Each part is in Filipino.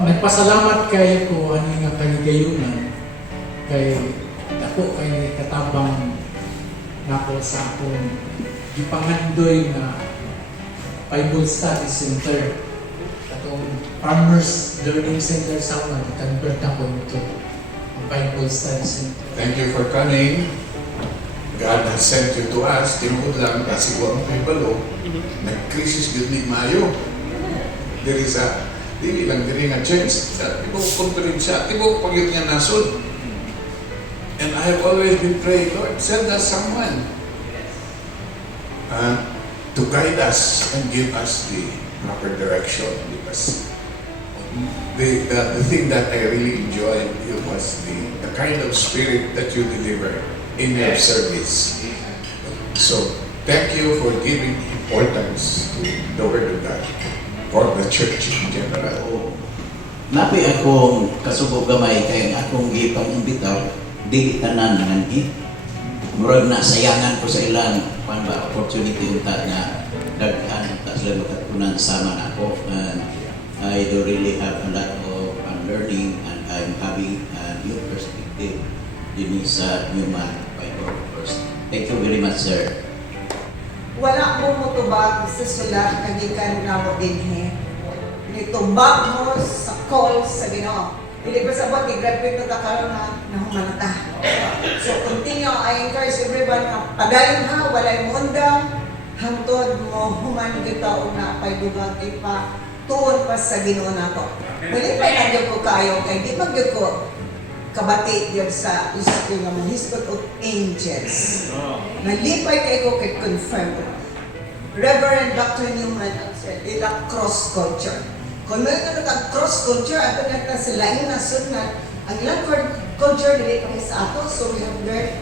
Nagpasalamat kayo ko ano nga kaligayunan kay ako kay katabang nako sa akong gipangandoy na Bible Study Center. Atong Farmers Learning Center sa mga gitanbert ako ito ang Bible Study Center. Thank you for coming. God has sent you to us. Tinuod lang kasi kung may balo, nag-crisis yun ni Mayo. There is a dili lang diri nga church that people confident siya tipo pag yun nga nasod, and I have always been praying, Lord, send us someone to guide us and give us the proper direction, because the thing that I really enjoyed it was the kind of spirit that you deliver in your service. So thank you for giving importance to the Word of God for the church in general. Napi akong kasubok gamay kay akong gipang imbitaw dili tanan nganhi. Murag na sayangan ko sa ilang opportunity unta nga daghan ta sila makatunan sama ako, and I do really have a lot of learning, and I'm having a new perspective din sa human Bible first. Thank you very much, sir. Wala mo mutubag sa sulat na gikan na mo dinhi. Nitubag mo sa call sa Ginoo. Dili pa sabot i-graduate na karon na nahumanata. So continue, I encourage everyone na padayon ha, walay mundang hangtod mo human kita na pay dugang ipa tuon pa sa Ginoo nato. Dili pa nagyo ko kayo kay di magyud ko kabati yun sa isip nga mga Hisgot of Angels. Nalipay kayo ko kay confirm. Reverend Dr. Newman said, ila cross-culture. Kung may cross-culture, ato na sa lain na sunat, ang ilang culture dili pa sa ato, so we have learned,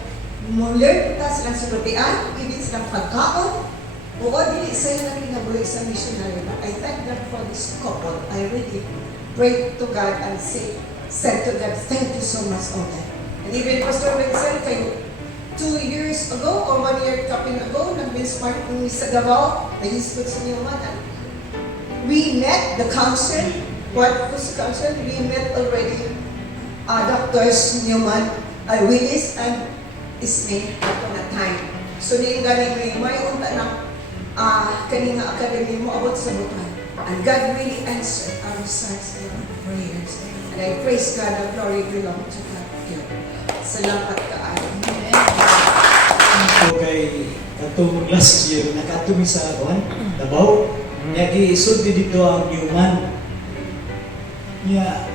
learn ta silang sulutian, ibig silang pagkaon, o dili sa'yo na kinabuhi sa missionary. But I thank God for this couple. I really pray to God and said to God, thank you so much, Oda. And even Pastor Vincent, kayo, 2 years ago or 1 year kapin ago, nag-inspire kong sa Davao, nag-inspire sa Newman. We met the council, what was the council? We met already Doctors Newman, Willis, and Ismail at that time. So, di galing may unta na kanina academy mo abot sa Butuan. And God really answered our sighs and our prayers. And I praise God, the glory belongs to God. Salamat kaayo. So kay katong last year, nakatumi sa Davao, nag-iisod dito ang Newman.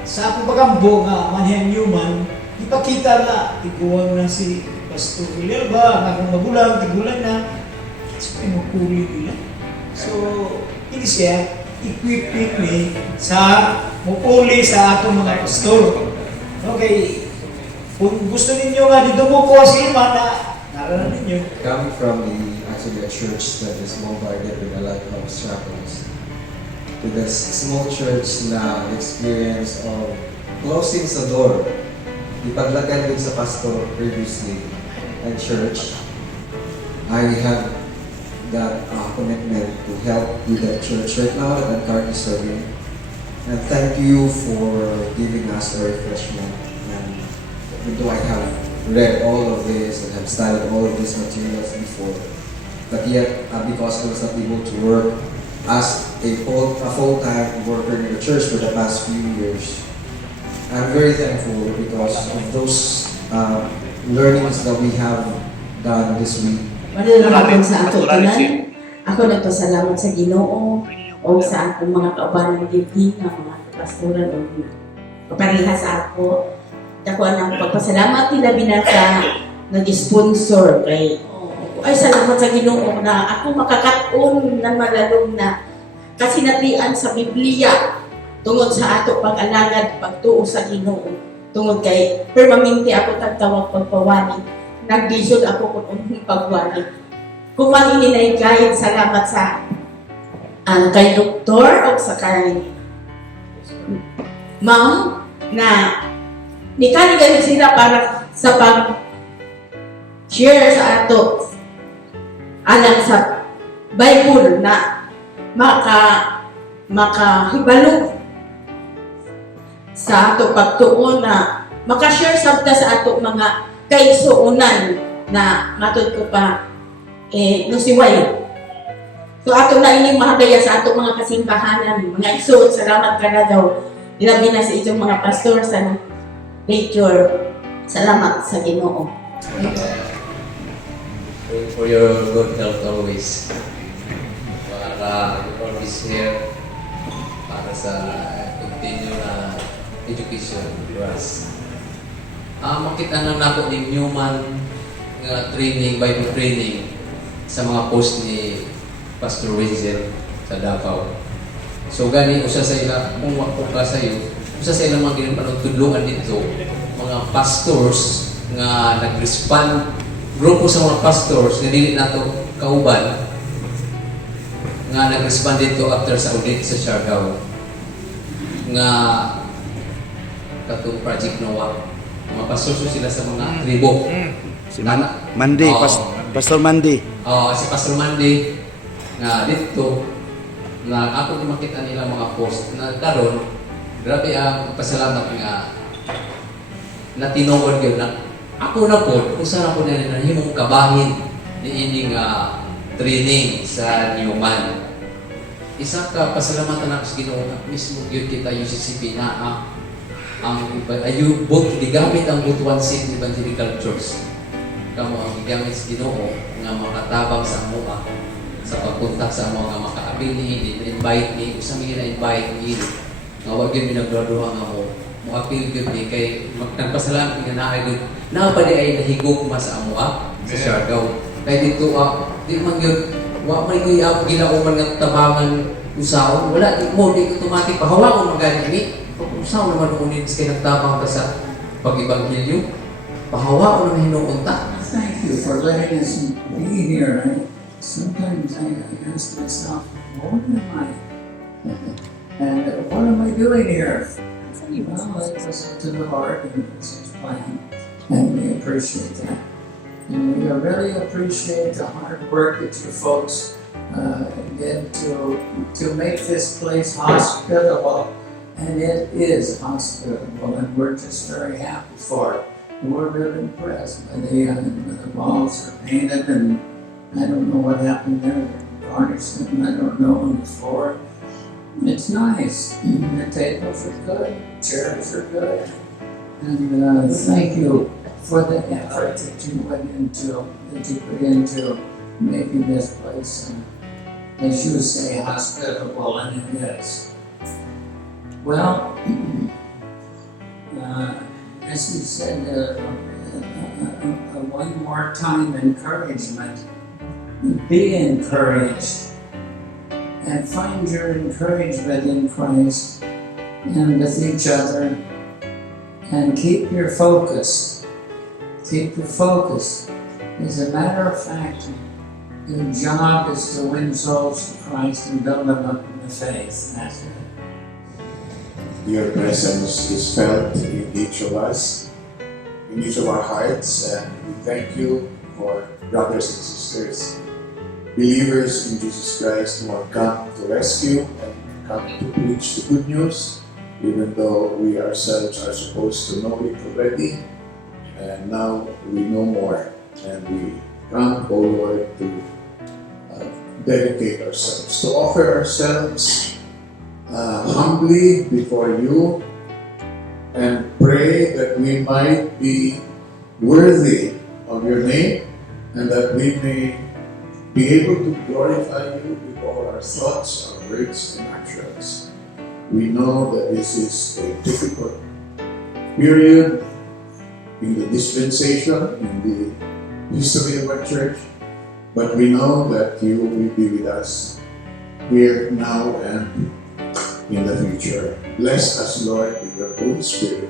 Sa akong pagambo nga manhang Newman, ipakita na, tiguang na si Pastor Villalba, ang akong magulang, tigulang na, so pinukuli nila. So, hindi siya, equipment ni sa mupuli sa atong mga pastor. Okay, kung gusto ninyo nga dito mo po sa iman na nararan ninyo. Coming from actually a church that is bombarded with a lot of struggles, to the small church na experience of closing sa door, ipaglagan din sa pastor previously at church, I have that commitment to help with that church right now that I'm currently serving. And thank you for giving us a refreshment. And even though I have read all of this and have studied all of these materials before, but yet because I was not able to work as a full-time worker in the church for the past few years, I'm very thankful because of those learnings that we have done this week. Manilalaman sa ato tunan, ako nagpasalamat sa Ginoo o sa akong mga kaubanan dito nga mga pastoran o kapareha sa ako. Ako ang pagpasalamat nila binasa nag-sponsor kay ay salamat sa Ginoo na ako makakaton ng malalong na kasinatian sa Biblia tungod sa ato pag-alagad pagtuo sa Ginoo tungod kay permanente ako tagtawag pagpawani. Nag-vision ako kung anong pagwali. Kung maninay guide, salamat sa kay doktor o sa kay ma'am na nikanigayo sila para sa pag-share sa ato alang sa Bible na makahibalo sa ato pagtuon na makashare sabta sa ato mga kaigsuonan na matod ko pa nusiway. So ato na ini mahadaya sa ato mga kasimbahanan, mga igsoon, salamat ka na daw. Ilabi na sa inyong mga pastor sa nature. Salamat sa Ginoo. Pray for your good health always. Para you always here para sa continue na education for us. Makita na nako ng human nga training, Bible training sa mga post ni Pastor Wenzel sa Davao. So gani usa sa ila kung wako ka sa iyo, usa sa ila mga ginapanood tudlungan dito mga pastors nga nag-respond, grupo sa mga pastors nga dili nato kauban nga nag-respond dito after sa audit sa Siargao nga katong Project Noah. Mga pastors sila sa mga tribo. Si Mandy, Pastor Mandy. Si Pastor Mandy nga dito na ako makita nila mga post na karon grabe ang pasalamat nga na tinuod yun na ako na po kung saan ako na himong kabahin ni ining training sa Newman. Isa ka pasalamatan ako sa Ginoo na mismo yun kita UCCP na ang both gigamit ang Butuan City Evangelical Church kamo ang gigamit sa Ginoo nga makatabang sa amoa sa pagpunta sa mga makaabili invite ni usang gina-invite ni nga wag gyud minagraduha nga mo appeal gyud ni kay nagpasalamat nga naa gyud naa pa di ay nahigog mas sa amoa sa Siargao kay dito di man gyud wa may gyud ginauman nga tabangan usaon wala di mo di automatic pahawakon magani ni usaw naman unin kay nagtabang ta sa pag-ebanghelyo pahawakon na hinuunta. Thank you for letting us be here. Sometimes I ask myself, what am I? And what am I doing here? Well, I listen to the Lord and it's His plan, and we appreciate that. And we really appreciate the hard work that you folks did to make this place hospitable, and it is hospitable, and we're just very happy for it. We're really impressed by the walls are painted, and I don't know what happened there. They're garnished, and I don't know on the floor. It's nice. The tables are good, chairs are good, and thank you for the effort that you put into making this place, as you say, hospitable, and it is. Well, as you said, one more time encouragement. Be encouraged and find your encouragement in Christ and with each other, and keep your focus. Keep your focus. As a matter of fact, your job is to win souls to Christ and build them up in the faith. That's it. Your presence is felt in each of us, in each of our hearts, and we thank you for brothers and sisters, believers in Jesus Christ who have come to rescue and come to preach the good news, even though we ourselves are supposed to know it already, and now we know more, and we come, O Lord, to dedicate ourselves, to offer ourselves humbly before you, and pray that we might be worthy of your name, and that we may be able to glorify you with all our thoughts, our words, and actions. We know that this is a difficult period in the dispensation, in the history of our church, but we know that you will be with us here, now, and in the future. Bless us, Lord, with your Holy Spirit.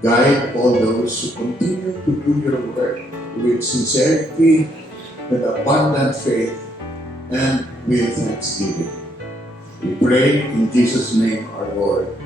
Guide all those who continue to do your work with sincerity, with abundant faith, and with thanksgiving. We pray in Jesus' name, our Lord.